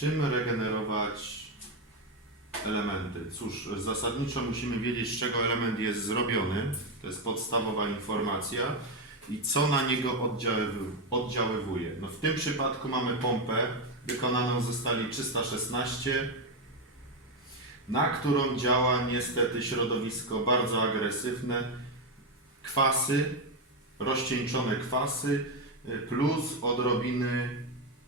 czym regenerować elementy? Cóż, zasadniczo musimy wiedzieć, z czego element jest zrobiony. To jest podstawowa informacja. I co na niego oddziaływ- oddziaływuje. No w tym przypadku mamy pompę wykonaną ze stali 316, na którą działa niestety środowisko bardzo agresywne. Kwasy, rozcieńczone kwasy y, plus odrobiny,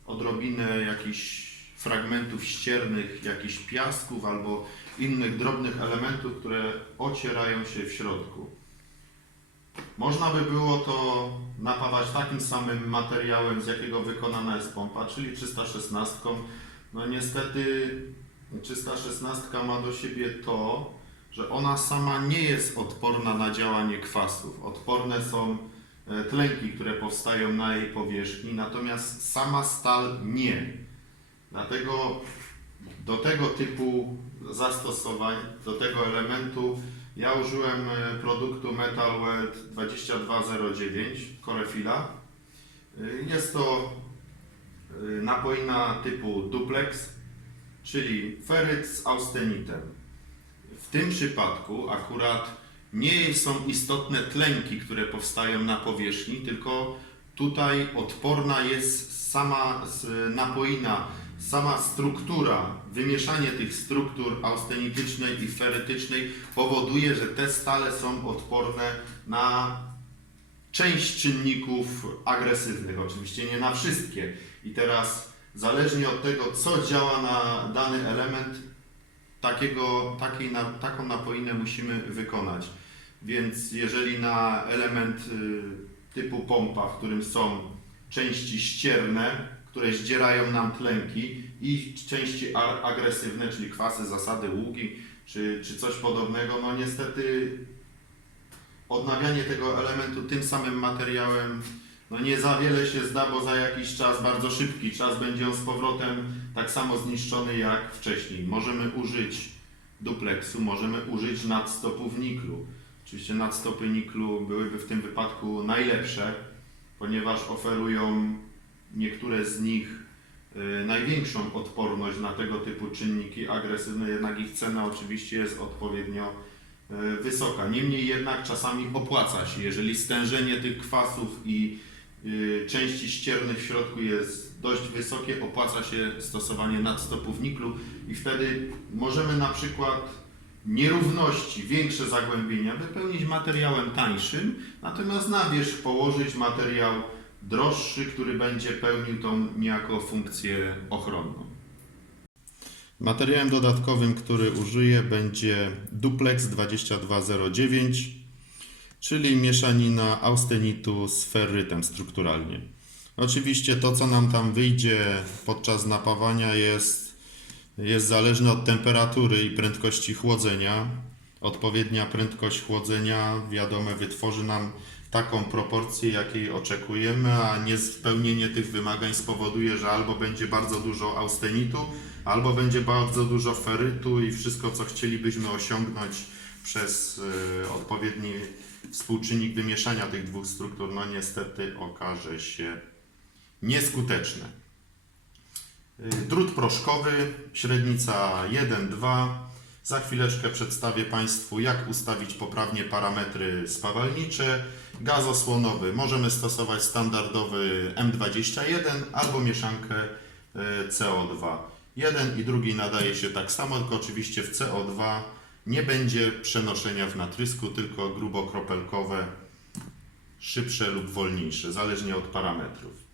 odrobinę jakichś fragmentów ściernych, jakichś piasków albo innych drobnych elementów, które ocierają się w środku. Można by było to napawać takim samym materiałem, z jakiego wykonana jest pompa, czyli 316. No niestety 316 ma do siebie to, że ona sama nie jest odporna na działanie kwasów. Odporne są e, tlenki, które powstają na jej powierzchni, natomiast sama stal nie. Dlatego do tego typu zastosowań, do tego elementu ja użyłem e, produktu Metal Weld 2209 Corefila. Jest to e, napoina typu duplex, czyli feryt z austenitem. W tym przypadku akurat nie są istotne tlenki, które powstają na powierzchni, tylko tutaj odporna jest sama napoina, sama struktura, wymieszanie tych struktur austenitycznej i ferytycznej powoduje, że te stale są odporne na część czynników agresywnych, oczywiście nie na wszystkie. I teraz zależnie od tego, co działa na dany element, takiego, takiej na, taką napoinę musimy wykonać. Więc jeżeli na element y, typu pompa, w którym są części ścierne, które zdzierają nam tlenki i części agresywne, czyli kwasy, zasady, łuki, czy, czy coś podobnego, no niestety odnawianie tego elementu tym samym materiałem no nie za wiele się zda, bo za jakiś czas, bardzo szybki czas, będzie on z powrotem tak samo zniszczony jak wcześniej. Możemy użyć dupleksu, możemy użyć nadstopów niklu. Oczywiście nadstopy niklu byłyby w tym wypadku najlepsze, ponieważ oferują niektóre z nich y, największą odporność na tego typu czynniki agresywne, jednak ich cena oczywiście jest odpowiednio y, wysoka. Niemniej jednak czasami opłaca się, jeżeli stężenie tych kwasów i y, części ściernych w środku jest dość wysokie, opłaca się stosowanie nadstopów niklu i wtedy możemy na przykład nierówności, większe zagłębienia wypełnić materiałem tańszym, natomiast na wierzch położyć materiał droższy, który będzie pełnił tą niejako funkcję ochronną. Materiałem dodatkowym, który użyję będzie Duplex 2209, czyli mieszanina austenitu z ferrytem strukturalnie. Oczywiście to, co nam tam wyjdzie podczas napawania jest, jest zależne od temperatury i prędkości chłodzenia. Odpowiednia prędkość chłodzenia, wiadome, wytworzy nam taką proporcję, jakiej oczekujemy, a niespełnienie tych wymagań spowoduje, że albo będzie bardzo dużo austenitu, albo będzie bardzo dużo ferytu i wszystko, co chcielibyśmy osiągnąć przez y, odpowiedni współczynnik wymieszania tych dwóch struktur, no niestety okaże się nieskuteczne. Y, Drut proszkowy, średnica 1-2. Za chwileczkę przedstawię Państwu, jak ustawić poprawnie parametry spawalnicze. Gaz osłonowy możemy stosować standardowy M21 albo mieszankę y, CO2. Jeden i drugi nadaje się tak samo, tylko oczywiście w CO2 nie będzie przenoszenia w natrysku, tylko grubokropelkowe, szybsze lub wolniejsze, zależnie od parametrów.